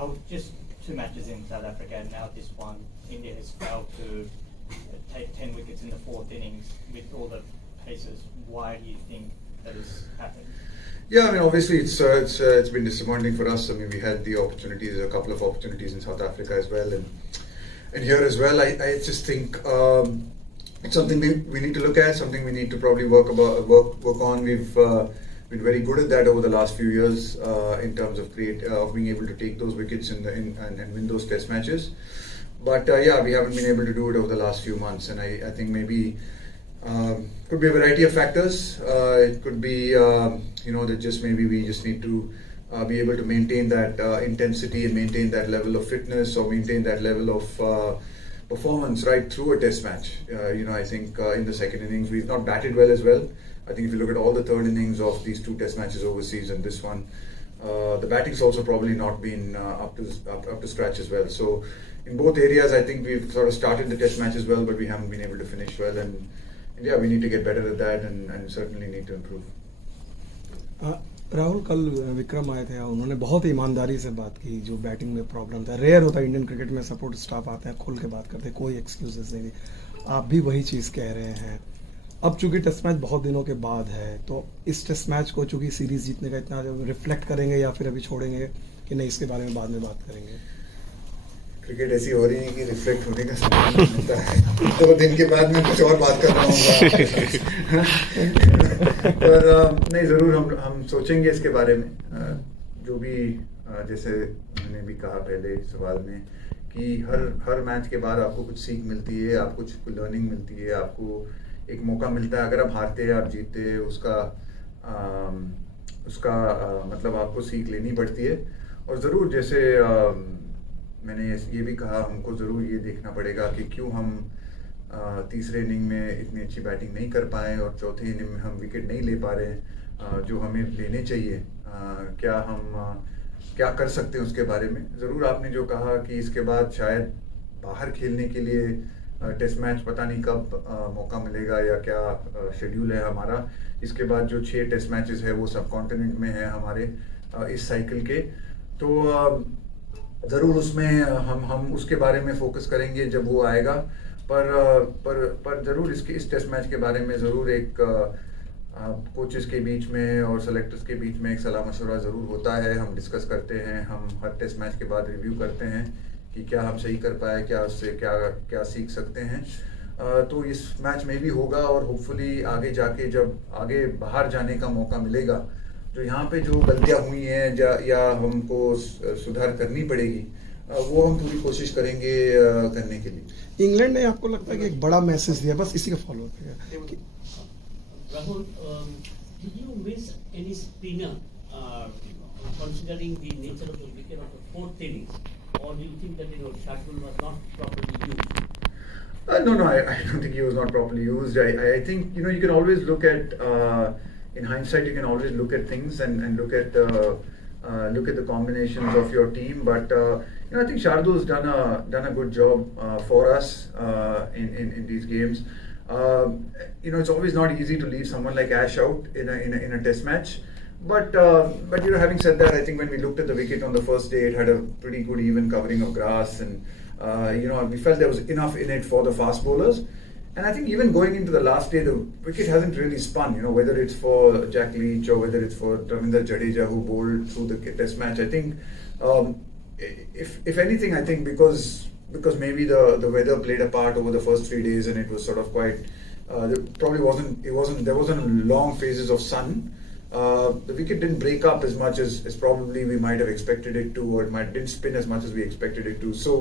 Rahul, just 2 matches in South Africa, and now this one, India has failed to take 10 wickets in the 4th innings with all the paces. Why do you think that has happened? Yeah, I mean, obviously it's been disappointing for us. I mean, we had the opportunities, a couple of opportunities in South Africa as well, and here as well. I just think it's something we need to look at, something we need to probably work on. We've been very good at that over the last few years in terms of being able to take those wickets and win those test matches. But yeah, we haven't been able to do it over the last few months, and I think maybe could be a variety of factors. It could be that just maybe we just need to be able to maintain that intensity and maintain that level of fitness, or maintain that level of performance right through a test match. I think in the second innings we've not batted well as well. I think if you look at all the third innings of these 2 test matches overseas and this one, the batting's also probably not been up to scratch as well. So in both areas, I think we've sort of started the test matches well, but we haven't been able to finish well. And yeah, we need to get better at that, and certainly need to improve. Rahul, कल विक्रम आए थे, उन्होंने बहुत ही ईमानदारी से बात की. जो बैटिंग में प्रॉब्लम था, रेयर होता है इंडियन क्रिकेट में, सपोर्ट स्टाफ आते हैं, खुल के बात करते हैं, कोई एक्सक्यूजेस नहीं दी. आप भी वही चीज़ कह रहे हैं. अब चूंकि टेस्ट मैच बहुत दिनों के बाद है, तो इस टेस्ट मैच को चूंकि सीरीज जीतने का इतना रिफ्लेक्ट करेंगे या फिर अभी छोड़ेंगे कि नहीं, इसके बारे में बाद में बात करेंगे. क्रिकेट ऐसी हो रही है कि रिफ्लेक्ट होने का समय नहीं मिलता है. 2 दिन के बाद मैं कुछ और बात कर रहा हूँ. पर नहीं, ज़रूर हम सोचेंगे इसके बारे में. जो भी जैसे मैंने भी कहा पहले सवाल में कि हर मैच के बाद आपको कुछ सीख मिलती है, आपको कुछ लर्निंग मिलती है, आपको एक मौका मिलता है. अगर आप हारते हैं, आप जीतते हैं, उसका मतलब आपको सीख लेनी पड़ती है. और ज़रूर जैसे मैंने ये भी कहा, हमको ज़रूर ये देखना पड़ेगा कि क्यों हम तीसरे इनिंग में इतनी अच्छी बैटिंग नहीं कर पाए और चौथे इनिंग में हम विकेट नहीं ले पा रहे हैं जो हमें लेने चाहिए. क्या हम क्या कर सकते हैं उसके बारे में. ज़रूर आपने जो कहा कि इसके बाद शायद बाहर खेलने के लिए टेस्ट मैच पता नहीं कब मौका मिलेगा या क्या शेड्यूल है हमारा. इसके बाद जो 6 टेस्ट मैचेस है वो सब कॉन्टिनेंट में है हमारे इस साइकिल के. तो ज़रूर उसमें हम उसके बारे में फोकस करेंगे जब वो आएगा. पर ज़रूर इस टेस्ट मैच के बारे में ज़रूर एक कोचेस के बीच में और सेलेक्टर्स के बीच में एक सलाह मशवरा ज़रूर होता है. हम डिस्कस करते हैं, हम हर टेस्ट मैच के बाद रिव्यू करते हैं कि क्या हम सही कर पाए, क्या उससे क्या सीख सकते हैं. तो इस मैच में भी होगा, और होपफुली आगे जाके जब आगे बाहर जाने का मौका मिलेगा, जो यहाँ पे जो गलतियाँ हुई हैं या हमको सुधार करनी पड़ेगी, वो हम पूरी कोशिश करेंगे करने के लिए. इंग्लैंड ने आपको लगता है कि एक बड़ा मैसेज दिया, बस इसी का फॉलो अप है. Rahul, did you miss any spinner considering the nature of the wicket of the 4th innings, or do you think that Shardul was not properly used? No, I don't think he was not properly used. I think you can always look at in hindsight you can always look at things and look at the combinations of your team. But I think Shardul's done a good job for us in these games. It's always not easy to leave someone like Ash out in a test match. But having said that, I think when we looked at the wicket on the first day, it had a pretty good even covering of grass, and we felt there was enough in it for the fast bowlers. And I think even going into the last day, the wicket hasn't really spun. Whether it's for Jack Leach or whether it's for Ravindra Jadeja who bowled through the test match. I think if anything, I think because maybe the weather played a part over the first 3 days, and it was sort of quite. There wasn't long phases of sun. The wicket didn't break up as much as probably we might have expected it to, or didn't spin as much as we expected it to. So,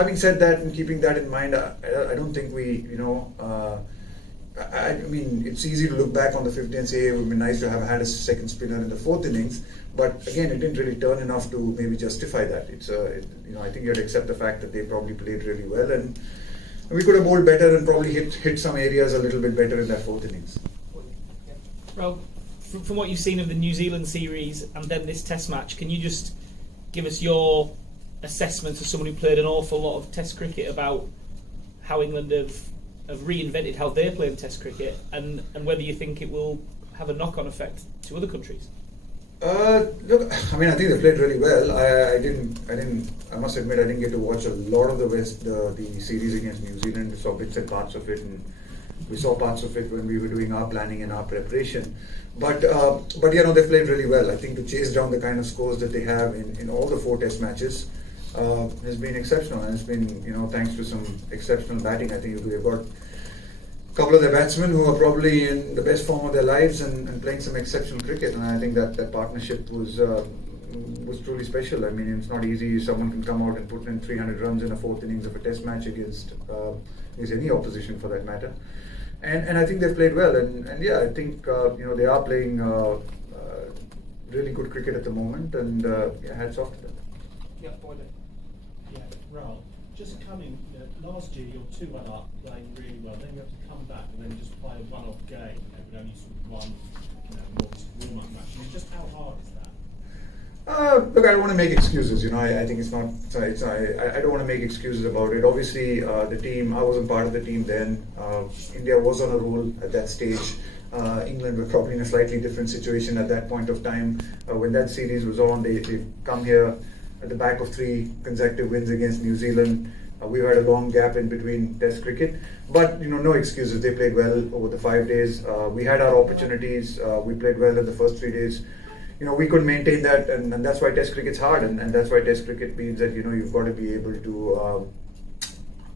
having said that and keeping that in mind, I don't think we, I mean, it's easy to look back on the 5th day and say it would be nice to have had a second spinner in the 4th innings. But again, it didn't really turn enough to maybe justify that. I think you have to accept the fact that they probably played really well, and we could have bowled better and probably hit some areas a little bit better in that 4th innings. Well, from what you've seen of the New Zealand series and then this Test match, can you just give us your assessment as someone who played an awful lot of Test cricket about how England have reinvented how they're playing Test cricket, and whether you think it will have a knock-on effect to other countries? Look, I mean, I think they played really well. I must admit, I didn't get to watch a lot of the series against New Zealand. We saw bits and parts of it, and we saw parts of it when we were doing our planning and our preparation. But you know, they played really well. I think to chase down the kind of scores that they have in all the 4 Test matches has been exceptional, and it's been, you know, thanks to some exceptional batting. I think they've got a couple of their batsmen who are probably in the best form of their lives and playing some exceptional cricket, and I think that partnership was truly special. I mean, it's not easy. Someone can come out and put in 300 runs in a 4th innings of a Test match against any opposition for that matter. And I think they've played well, and yeah, I think you know, they are playing really good cricket at the moment, and yeah, hats off to them. Yeah, boy, Yeah, Rahul, just coming, last year you're 2-1 up, playing really well, then you have to come back and then just play a one-off game, with only sort of one, more warm-up match. I mean, just how hard is that? Look, I don't want to make excuses. You know, I think it's not. I don't want to make excuses about it. Obviously, the team. I wasn't part of the team then. India was on a roll at that stage. England were probably in a slightly different situation at that point of time. When that series was on, they come here at the back of 3 consecutive wins against New Zealand. We've had a long gap in between Test cricket, but you know, no excuses. They played well over the 5 days. We had our opportunities. We played well in the first 3 days. You know, we couldn't maintain that, and that's why Test cricket's hard, and that's why Test cricket means that, you know, you've got to be able to,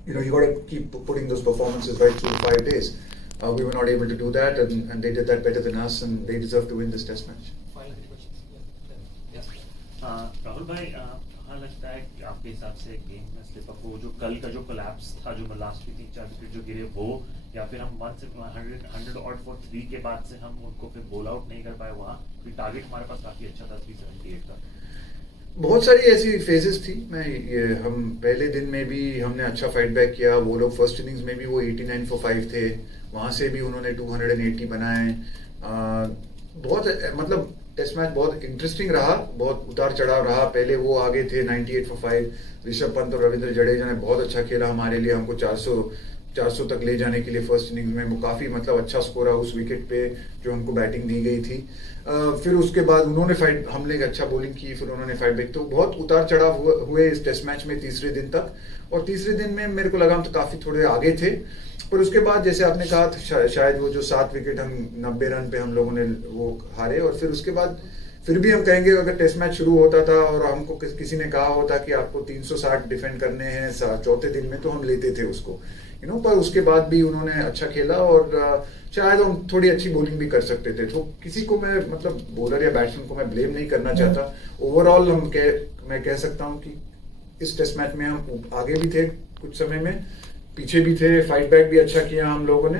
you know, you've got to keep putting those performances right through the 5 days. We were not able to do that, and they did that better than us, and they deserve to win this Test match. final questions. Yeah. Rahul भाई, कहाँ लगता है कि आपके हिसाब से game में slip up हो, जो कल का जो कोलैप्स था, जो लास्ट में 3-4 विकेट जो गिरे वो, या फिर हम 100 ऑट फॉर 3 के बाद से हम उनको फिर बॉल आउट नहीं कर पाए वहाँ, फिर टारगेट हमारे पास काफी अच्छा था 378 का। बहुत सारी ऐसी फेजेस थी। हम पहले दिन में भी हमने अच्छा फाइट बैक किया। वो लोग फर्स्ट इनिंग्स में भी वो 89 for 5 थे, वहाँ से भी उन्होंने 280 बनाए। बहुत मतलब टेस्ट मैच बहुत इंटरेस्टिंग रहा, बहुत उतार चढ़ाव रहा। पहले वो आगे थे 98 for 5, ऋषभ पंत और रविंद्र जडेजा ने बहुत अच्छा खेला हमारे लिए, हमको 400 तक ले जाने के लिए फर्स्ट इनिंग्स में। वो काफ़ी मतलब अच्छा स्कोर रहा उस विकेट पे जो हमको बैटिंग दी गई थी। फिर उसके बाद उन्होंने फाइट, हमने अच्छा बॉलिंग की, फिर उन्होंने फाइट बैक। तो बहुत उतार चढ़ाव हुए इस टेस्ट मैच में तीसरे दिन तक, और तीसरे दिन में मेरे को लगा हम तो काफ़ी थोड़े आगे थे। पर उसके बाद जैसे आपने कहा, शायद वो जो 7 विकेट हम 90 रन पे हम लोगों ने वो हारे, और फिर उसके बाद फिर भी हम कहेंगे अगर टेस्ट मैच शुरू होता था और हमको किसी ने कहा होता कि आपको 360 डिफेंड करने हैं चौथे दिन में, तो हम लेते थे उसको, यू नो। पर उसके बाद भी उन्होंने अच्छा खेला, और शायद हम थोड़ी अच्छी बॉलिंग भी कर सकते थे। तो किसी को मैं मतलब बॉलर या बैट्समैन को मैं ब्लेम नहीं करना चाहता। ओवरऑल मैं कह सकता हूँ कि इस टेस्ट मैच में हम आगे भी थे, कुछ समय में पीछे भी थे, फाइट बैक भी अच्छा किया हम लोगों ने।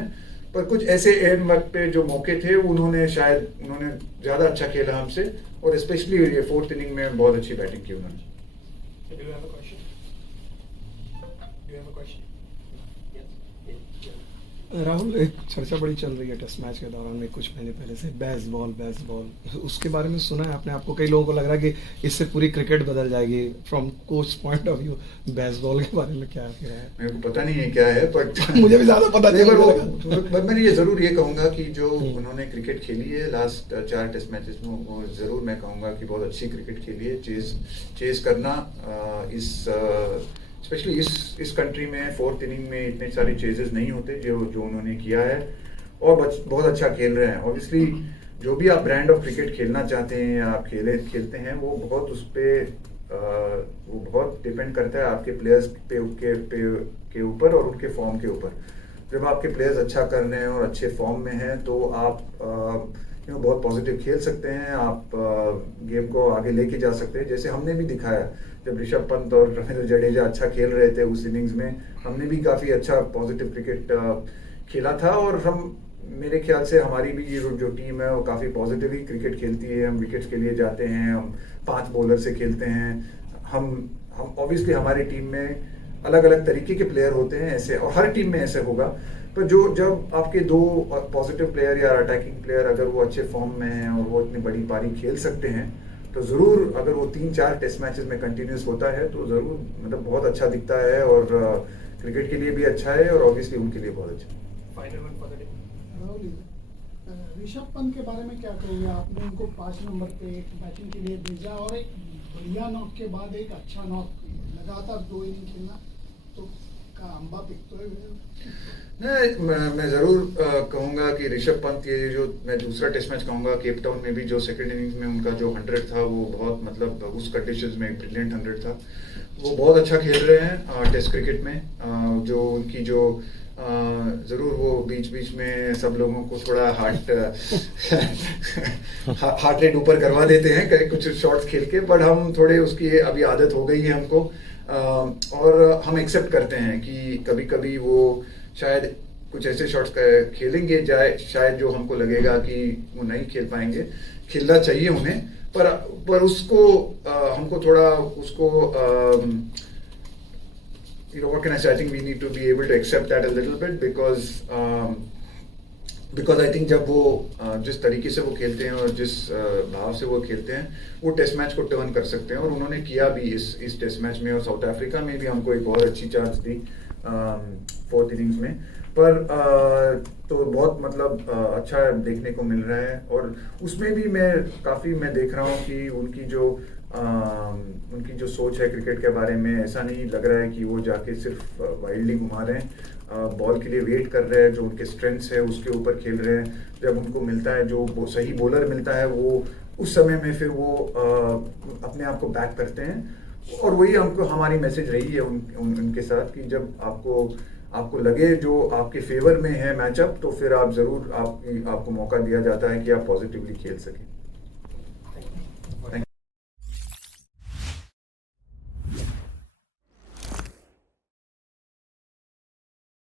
पर कुछ ऐसे एंड वक्त पे जो मौके थे उन्होंने ज्यादा अच्छा खेला हमसे, और स्पेशली ये 4th इनिंग में बहुत अच्छी बैटिंग की उन्होंने। Do you have a question? Do you have a question? Rahul, एक चर्चा बड़ी चल रही है टेस्ट मैच के दौरान में कुछ महीने पहले से, बेसबॉल। उसके बारे में सुना है आपने? आपको कई लोगों को लग रहा है कि इससे पूरी क्रिकेट बदल जाएगी। From coach point of view, baseball के बारे में क्या है? मेरे को पता नहीं है क्या है, पर मुझे भी ज्यादा पता नहीं है। पर मैं ये जरूर ये कहूंगा कि जो उन्होंने क्रिकेट खेली है लास्ट 4 टेस्ट मैचेस में, वो जरूर मैं कहूंगा कि बहुत अच्छी क्रिकेट खेली है। चेज करना स्पेशली इस कंट्री में 4th इनिंग में इतने सारे चेजेस नहीं होते जो उन्होंने किया है, और बहुत अच्छा खेल रहे हैं। ऑब्वियसली जो भी आप ब्रांड ऑफ क्रिकेट खेलना चाहते हैं या आप खेलते हैं, वो बहुत वो बहुत डिपेंड करता है आपके प्लेयर्स के ऊपर और उनके फॉर्म के ऊपर। जब आपके प्लेयर्स अच्छा कर रहे हैं और अच्छे फॉर्म में हैं, तो आप बहुत पॉजिटिव खेल सकते हैं, आप गेम को आगे लेके जा सकते हैं। जैसे हमने भी दिखाया, जब ऋषभ पंत और रविंद्र जडेजा अच्छा खेल रहे थे उस इनिंग्स में, हमने भी काफ़ी अच्छा पॉजिटिव क्रिकेट खेला था। और मेरे ख्याल से हमारी भी ये जो टीम है वो काफ़ी पॉजिटिव ही क्रिकेट खेलती है। हम विकेट्स के लिए जाते हैं, हम 5 बॉलर से खेलते हैं। हम ऑब्वियसली हमारी टीम में अलग अलग तरीके के प्लेयर होते हैं ऐसे, और हर टीम में ऐसे होगा। पर जब आपके 2 पॉजिटिव प्लेयर या अटैकिंग प्लेयर अगर वो अच्छे फॉर्म में हैं और वो इतनी बड़ी पारी खेल सकते हैं, तो ज़रूर अगर वो 3-4 टेस्ट मैचेस में कंटिन्यूस होता है तो ज़रूर मतलब बहुत अच्छा दिखता है, और क्रिकेट के लिए भी अच्छा है, और ऑब्वियसली उनके लिए बहुत अच्छा है। Final one for the day. Rahul, Rishabh Pant के बारे में क्या कहोगे? आपने उनको 5 नंबर पे बैटिंग के लिए भेजा और एक बढ़िया नॉक के बाद एक अच्छा नॉक, लगातार 2 इनिंग खेलना तो का अंबा पिक तो है। नहीं, मैं ज़रूर कहूँगा कि ऋषभ पंत, ये जो मैं दूसरा टेस्ट मैच कहूँगा, केप टाउन में भी जो सेकंड इनिंग्स में उनका जो 100 था वो बहुत मतलब उस कंडीशंस में ब्रिलियंट 100 था। वो बहुत अच्छा खेल रहे हैं टेस्ट क्रिकेट में। जो उनकी जो ज़रूर वो बीच बीच में सब लोगों को थोड़ा हार्ट रेट ऊपर करवा देते हैं कहीं कुछ शॉट्स खेल के, बट हम थोड़े उसकी अभी आदत हो गई है हमको, और हम एक्सेप्ट करते हैं कि कभी कभी वो शायद कुछ ऐसे शॉट्स खेलेंगे जाए शायद जो हमको लगेगा कि वो नहीं खेल पाएंगे। खेलना चाहिए उन्हें, पर उसको हमको थोड़ा उसको what can I say? I think we need to be able to accept that a little bit because I think जब वो जिस तरीके से वो खेलते हैं और जिस भाव से वो खेलते हैं वो टेस्ट मैच को टर्न कर सकते हैं, और उन्होंने किया भी इस टेस्ट मैच में। और साउथ अफ्रीका में भी हमको एक बहुत अच्छी चांस दी 4th इनिंग्स में, पर तो बहुत मतलब अच्छा देखने को मिल रहा है। और उसमें भी मैं देख रहा हूँ कि उनकी जो सोच है क्रिकेट के बारे में, ऐसा नहीं लग रहा है कि वो जाके सिर्फ वाइल्डली घुमा रहे हैं, बॉल के लिए वेट कर रहे हैं, जो उनके स्ट्रेंथ्स है उसके ऊपर खेल रहे हैं। जब उनको मिलता है जो सही बॉलर मिलता है वो उस समय में फिर वो अपने आप को बैक करते हैं। और वही हमको हमारी मैसेज रही है उनके साथ कि जब आपको लगे जो आपके फेवर में है मैचअप, तो फिर आप ज़रूर आपको मौका दिया जाता है कि आप पॉजिटिवली खेल सकें।